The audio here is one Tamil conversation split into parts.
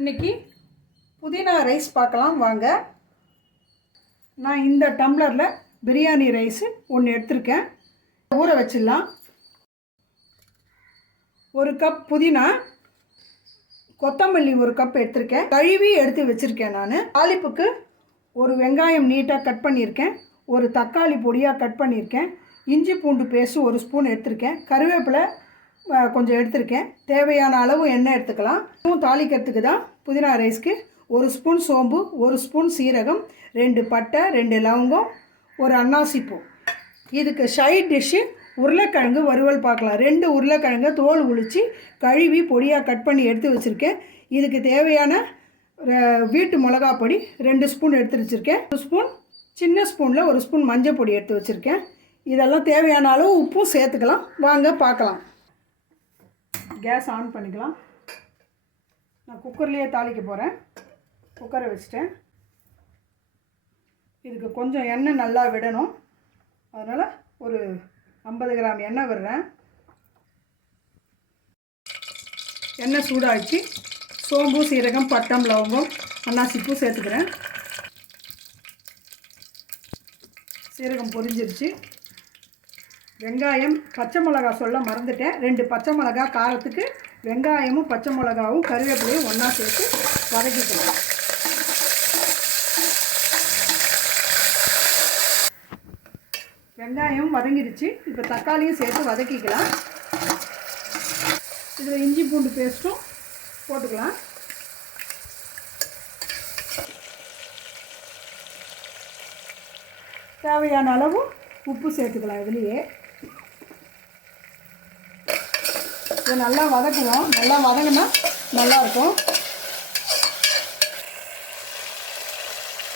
இன்றைக்கி புதினா ரைஸ் பார்க்கலாம் வாங்க. நான் இந்த டம்ளரில் பிரியாணி ரைஸு ஒன்று எடுத்திருக்கேன். ஊற வச்சிடலாம். 1 கப் புதினா, கொத்தமல்லி 1 கப் எடுத்திருக்கேன். கழுவி எடுத்து வச்சுருக்கேன். நான் தாளிப்புக்கு ஒரு வெங்காயம் நீட்டாக கட் பண்ணியிருக்கேன். ஒரு தக்காளி பொடியாக கட் பண்ணியிருக்கேன். இஞ்சி பூண்டு பேஸ்ட்டு 1 ஸ்பூன் எடுத்திருக்கேன். கருவேப்பிலை கொஞ்சம் எடுத்திருக்கேன். தேவையான அளவு எண்ணெய் எடுத்துக்கலாம். தாளிக்கிறதுக்கு தான் புதினா ரைஸ்க்கு 1 ஸ்பூன் சோம்பு, 1 ஸ்பூன் சீரகம், 2 பட்டை, 2 லவங்கம், ஒரு அன்னாசி பூ. இதுக்கு சைட் டிஷ்ஷு உருளைக்கிழங்கு வறுவல் பார்க்கலாம். 2 உருளைக்கிழங்கு தோல் உளித்து கழுவி பொடியாக கட் பண்ணி எடுத்து வச்சுருக்கேன். இதுக்கு தேவையான வீட்டு மிளகாப்பொடி 2 ஸ்பூன் எடுத்து வச்சுருக்கேன். 1 ஸ்பூன் சின்ன ஸ்பூனில் 1 ஸ்பூன் மஞ்சள் பொடி எடுத்து வச்சுருக்கேன். இதெல்லாம் தேவையான அளவு உப்பும் சேர்த்துக்கலாம். வாங்க பார்க்கலாம். கேஸ் ஆன் பண்ணிக்கலாம். நான் குக்கர்லேயே தாளிக்க போகிறேன். குக்கரை வச்சுட்டேன். இதுக்கு கொஞ்சம் எண்ணெய் நல்லா விடணும். அதனால் ஒரு 50 கிராம் எண்ணெய் விடுறேன். எண்ணெய் சூடாகிடுச்சு. சோம்பு, சீரகம், பட்டம், லவங்கம், அன்னாசி பூ சேர்த்துக்கிறேன். சீரகம் பொரிஞ்சிருச்சு. வெங்காயம், பச்சை மிளகா சொல்ல மறந்துட்டேன். 2 பச்சை மிளகா காரத்துக்கு வெங்காயமும் பச்சை மிளகாவும் கருவேப்பிலையும் ஒன்றா சேர்த்து வதக்கிக்கலாம். வெங்காயம் வதங்கிடுச்சு. இப்போ தக்காளியும் சேர்த்து வதக்கிக்கலாம். இதில் இஞ்சி பூண்டு பேஸ்ட்டும் போட்டுக்கலாம். தேவையான அளவு உப்பு சேர்த்துக்கலாம். இதுலேயே இதை நல்லா வதக்குவோம். நல்லா வதங்கினா நல்லாயிருக்கும்.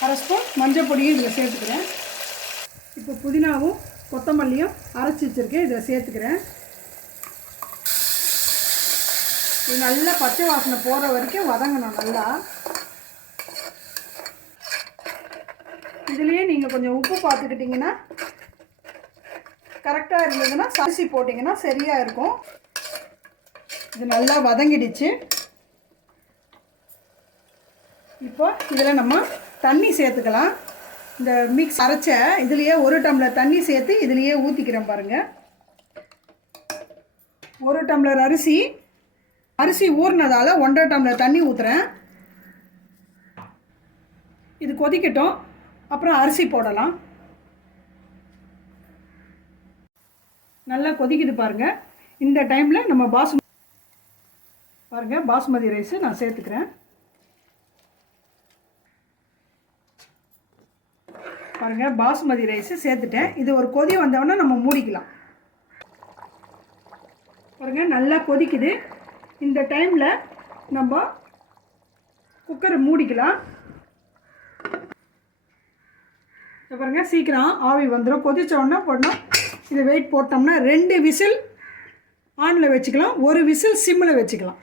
1/2 ஸ்பூன் மஞ்சள் பொடியும் இதில் சேர்த்துக்கிறேன். இப்போ புதினாவும் கொத்தமல்லியும் அரைச்சி வச்சுருக்கேன். இதில் சேர்த்துக்கிறேன். இது நல்லா பச்சை வாசனை போகிற வரைக்கும் வதங்கணும். நல்லா இதுலேயே நீங்கள் கொஞ்சம் உப்பு பார்த்துக்கிட்டிங்கன்னா கரெக்டாக இருந்ததுன்னா அரிசி போட்டிங்கன்னா சரியாக இருக்கும். இது நல்லா வதங்கிடுச்சு. இப்போ இதில் நம்ம தண்ணி சேர்த்துக்கலாம். இந்த மிக்ஸ் அரைச்ச இதுலேயே 1 டம்ளர் தண்ணி சேர்த்து இதுலேயே ஊற்றிக்கிறேன் பாருங்கள். 1 டம்ளர் அரிசி ஊறினதால் 1.5 டம்ளர் தண்ணி ஊற்றுறேன். இது கொதிக்கட்டும். அப்புறம் அரிசி போடலாம். நல்லா கொதிக்குது பாருங்கள். இந்த டைமில் நம்ம பாஸ்மதி ரைஸு நான் சேர்த்துக்கிறேன். பாருங்கள், பாஸ்மதி ரைஸு சேர்த்துட்டேன். இது ஒரு கொதி வந்தோடனே நம்ம மூடிக்கலாம். பாருங்கள், நல்லா கொதிக்குது. இந்த டைமில் நம்ம குக்கரை மூடிக்கலாம். பாருங்கள், சீக்கிரம் ஆவி வந்துடும். கொதித்த உடனே போடணும். இதை வெயிட் போட்டோம்னா 2 விசில் ஆனில் வச்சுக்கலாம். 1 விசில் சிம்மில் வச்சுக்கலாம்.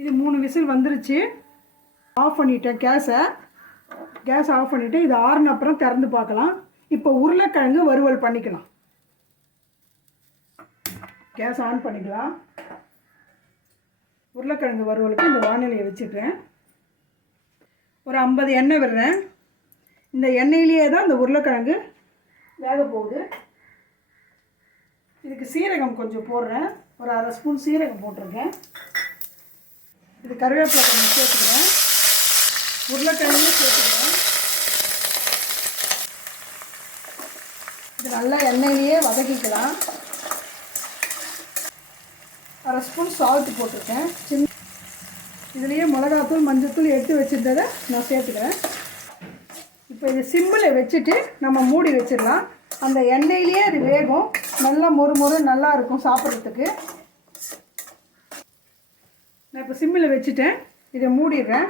இது 3 விசில் வந்துருச்சு. ஆஃப் பண்ணிட்டேன். கேஸ் ஆஃப் பண்ணிவிட்டு இது ஆறுன அப்புறம் திறந்து பார்க்கலாம். இப்போ உருளைக்கிழங்கு வறுவல் பண்ணிக்கலாம். கேஸ் ஆன் பண்ணிக்கலாம். உருளைக்கிழங்கு வறுவலுக்கு இந்த வானிலையை வச்சுக்கிறேன். ஒரு 50 எண்ணெய் விடுறேன். இந்த எண்ணெயிலேயே தான் இந்த உருளைக்கிழங்கு வேக போகுது. இதுக்கு சீரகம் கொஞ்சம் போடுறேன். ஒரு 1/2 ஸ்பூன் சீரகம் போட்டிருக்கேன். இது கருவேப்பிலை கொஞ்சம் சேர்த்துக்கிறேன். உருளைக்கிழங்கு சேர்த்துக்கிறேன். இது நல்லா எண்ணெயிலேயே வதக்கிக்கலாம். 1/2 ஸ்பூன் சால்ட்டு போட்டிருக்கேன். இதுலேயே மிளகாத்தூள், மஞ்சத்தூள் எடுத்து வச்சுருந்ததை நான் சேர்த்துக்கிறேன். இப்போ இது சிம்மில் வச்சுட்டு நம்ம மூடி வச்சிடலாம். அந்த எண்ணெயிலேயே அது வேகும். நல்லா மொறு நல்லா இருக்கும் சாப்பிட்றதுக்கு. நான் இப்போ சிம்மில் வச்சுட்டேன். இதை மூடிடுறேன்.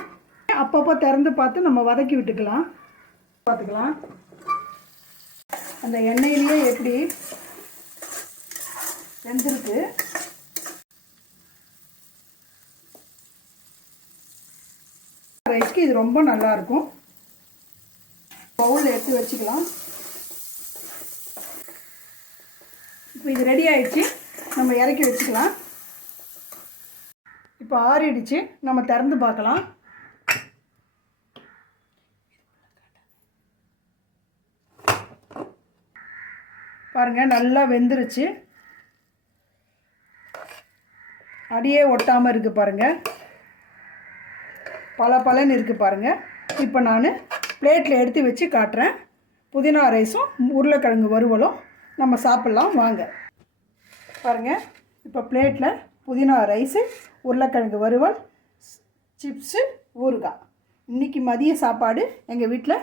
அப்பப்போ திறந்து பார்த்து நம்ம வதக்கி விட்டுக்கலாம். பார்த்துக்கலாம் அந்த எண்ணெயிலேயே எப்படி வெந்திருக்கு. சாப்பாட்டுக்கு இது ரொம்ப நல்லாயிருக்கும். பவுலில் எடுத்து வச்சுக்கலாம். இப்போ இது ரெடி ஆயிடுச்சு, நம்ம இறக்கி வச்சுக்கலாம். இப்போ ஆறிடுச்சு, நம்ம திறந்து பார்க்கலாம். பாருங்கள், நல்லா வெந்துருச்சு, அடியே ஒட்டாமல் இருக்குது பாருங்கள், பலன்னு இருக்குது பாருங்கள். இப்போ நான் பிளேட்டில் எடுத்து வச்சு காட்டுறேன். புதினா ரைஸும் உருளைக்கிழங்கு வறுவலும் நம்ம சாப்பிட்லாம் வாங்க. பாருங்கள், இப்போ பிளேட்டில் புதினா ரைஸு, உருளைக்கிழங்கு வறுவல், சிப்ஸு, ஊறுகாய். இன்றைக்கி மதிய சாப்பாடு எங்கள் வீட்டில்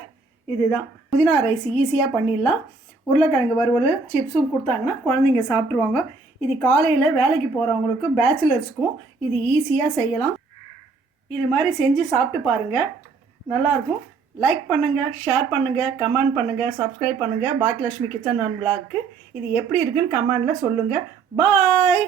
இதுதான். புதினா ரைஸ் ஈஸியாக பண்ணிடலாம். உருளைக்கிழங்கு வறுவல் சிப்ஸும் கொடுத்தாங்கன்னா குழந்தைங்க சாப்பிட்ருவாங்க. இது காலையில் வேலைக்கு போகிறவங்களுக்கு, பேச்சுலர்ஸுக்கும் இது ஈஸியாக செய்யலாம். இது மாதிரி செஞ்சு சாப்பிட்டு பாருங்கள், நல்லாயிருக்கும். லைக் பண்ணுங்கள், ஷேர் பண்ணுங்கள், கமெண்ட் பண்ணுங்கள், சப்ஸ்கிரைப் பண்ணுங்கள். பாக்கியலட்சுமி கிச்சன் அண்ட் விளாக்கு இது எப்படி இருக்குன்னு கமெண்டில் சொல்லுங்கள். பாய்.